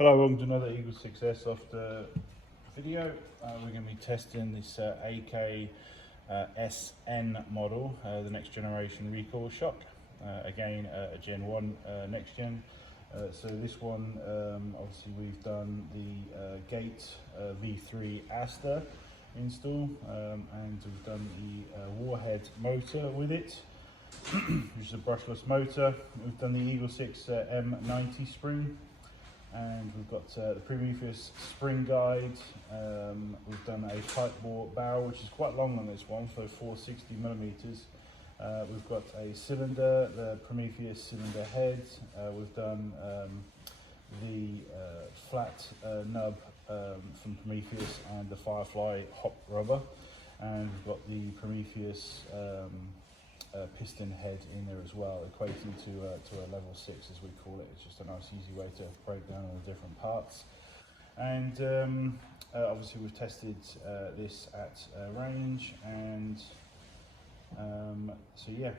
Hello, welcome to another Eagle 6 Airsoft video. We're going to be testing this AKSN model, the next generation recoil shock. Again, a Gen 1 next gen. So this one, obviously we've done the ASter V3 ASter install, and we've done the Warhead motor with it, which is a brushless motor. We've done the Eagle 6 M90 spring, and we've got the Prometheus spring guide. We've done a Tightbore barrel, which is quite long on this one, so 460mm. We've got a cylinder, the Prometheus cylinder head. We've done the flat nub from Prometheus and the Firefly Hop Rubber, and we've got the Prometheus piston head in there as well, equating to a level 6 as we call it. It's just a nice easy way to break down all the different parts. And obviously we've tested this at range, and so yeah,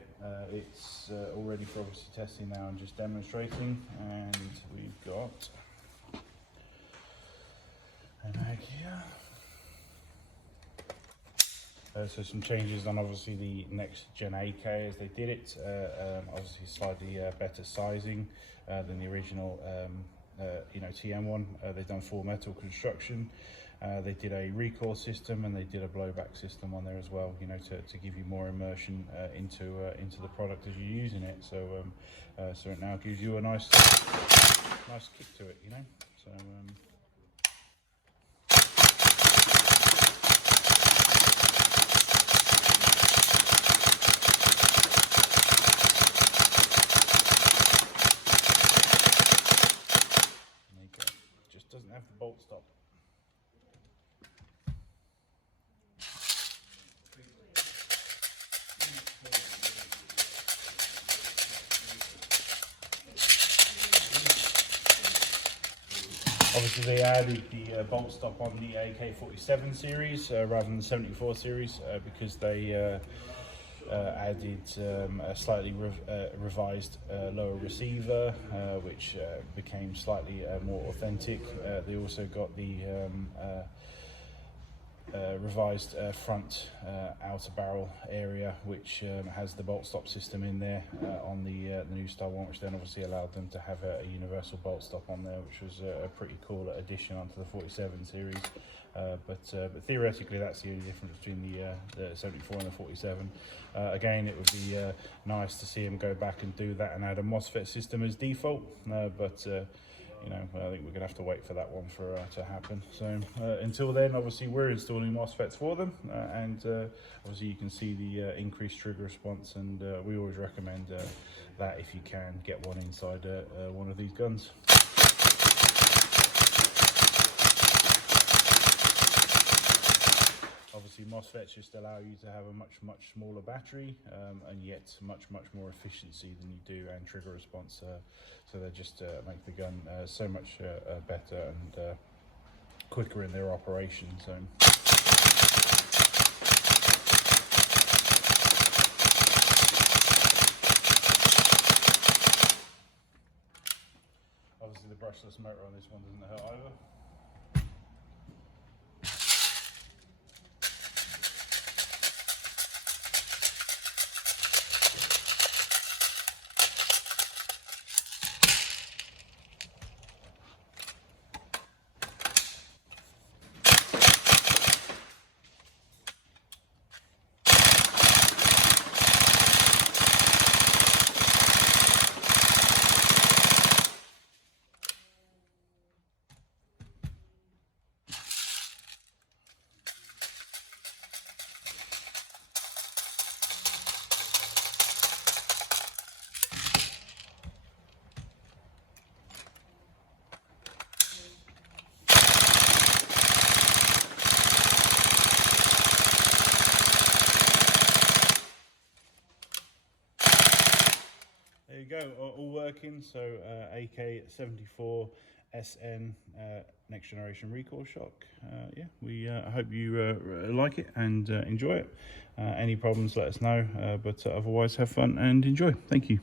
it's all ready for obviously testing now and just demonstrating. And we've got an egg here. So some changes on obviously the next gen AK as they did it. Obviously slightly better sizing than the original TM one. They've done full metal construction. They did a recoil system, and they did a blowback system on there as well, to give you more immersion into the product as you're using it. So so it now gives you a nice kick to it, so doesn't have the bolt stop. Obviously they added the bolt stop on the AK47 series rather than the 74 series because they added a slightly revised lower receiver, which became slightly more authentic. They also got the revised front outer barrel area, which has the bolt stop system in there on the new style one, which then obviously allowed them to have a universal bolt stop on there, which was a pretty cool addition onto the 47 series. But theoretically that's the only difference between the 74 and the 47. Again, it would be nice to see them go back and do that and add a MOSFET system as default, but I think we're gonna have to wait for that one to happen. So until then, obviously we're installing MOSFETs for them, and obviously you can see the increased trigger response, and we always recommend that if you can get one inside one of these guns. Obviously MOSFETs just allow you to have a much smaller battery, and yet much more efficiency than you do, and trigger response, so they just make the gun so much better and quicker in their operation. So obviously the brushless motor on this one doesn't hurt either. There you go, all working. So AK74N next generation recoil shock. Yeah, we hope you like it and enjoy it. Any problems, let us know, but otherwise have fun and enjoy. Thank you.